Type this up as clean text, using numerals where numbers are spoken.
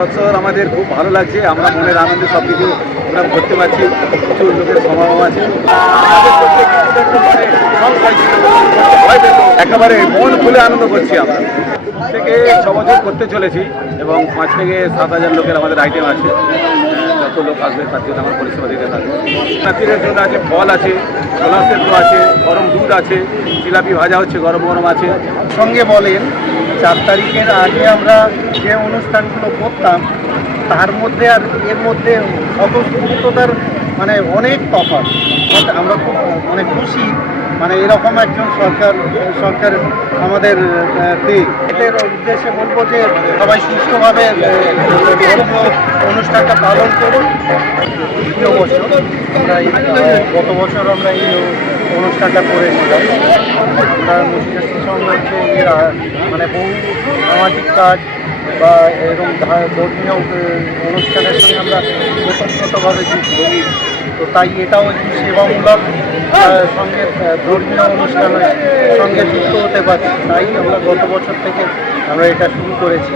বছর আমাদের খুব ভালো লাগছে। আমরা মনের আনন্দে সব কিছু আমরা করতে পারছি। প্রচুর লোকের সমাগম আছে। আমাদের করতে কিছুটা একটু মানে সংশয় ছিল, ভয় পেত। একেবারে মন খুলে আনন্দ করছি আমরা। থেকে 6 বছর করতে চলেছি এবং 5 থেকে 7,000 লোকের আমাদের আইটেম আছে। যত লোক আসবে তার জন্য আমার পরিষেবা দিতে থাকবে। নাতিদের জন্য আছে ফল আছে, ছোলা সেদ্ধ আছে, গরম দুধ আছে, জিলাপি ভাজা হচ্ছে, গরম গরম আছে। সঙ্গে বলেন 4 তারিখের আগে আমরা যে অনুষ্ঠানগুলো করতাম তার মধ্যে আর এর মধ্যে স্বতঃস্ফূর্ততার মানে অনেক তফাৎ। আমরা খুব মানে খুশি মানে এরকম একজন সরকার আমাদের এদের উদ্দেশ্যে বলবো যে সবাই সুষ্ঠুভাবে ধর্মীয় অনুষ্ঠানটা পালন করুন। দ্বিতীয় বছর আমরা গত বছর আমরা এই অনুষ্ঠানটা করেছিলাম। আমরা মুসলিম সংঘ হচ্ছে এর মানে বহু সামাজিক কাজ বা এরকম ধর্মীয় অনুষ্ঠানের সঙ্গে আমরা ওতপ্রোতভাবে যুক্ত। তো তাই এটাও একটু সেবামূলক সঙ্গে ধর্মীয় অনুষ্ঠানের সঙ্গে যুক্ত হতে পারছি। তাই আমরা গত বছর থেকে আমরা এটা শুরু করেছি।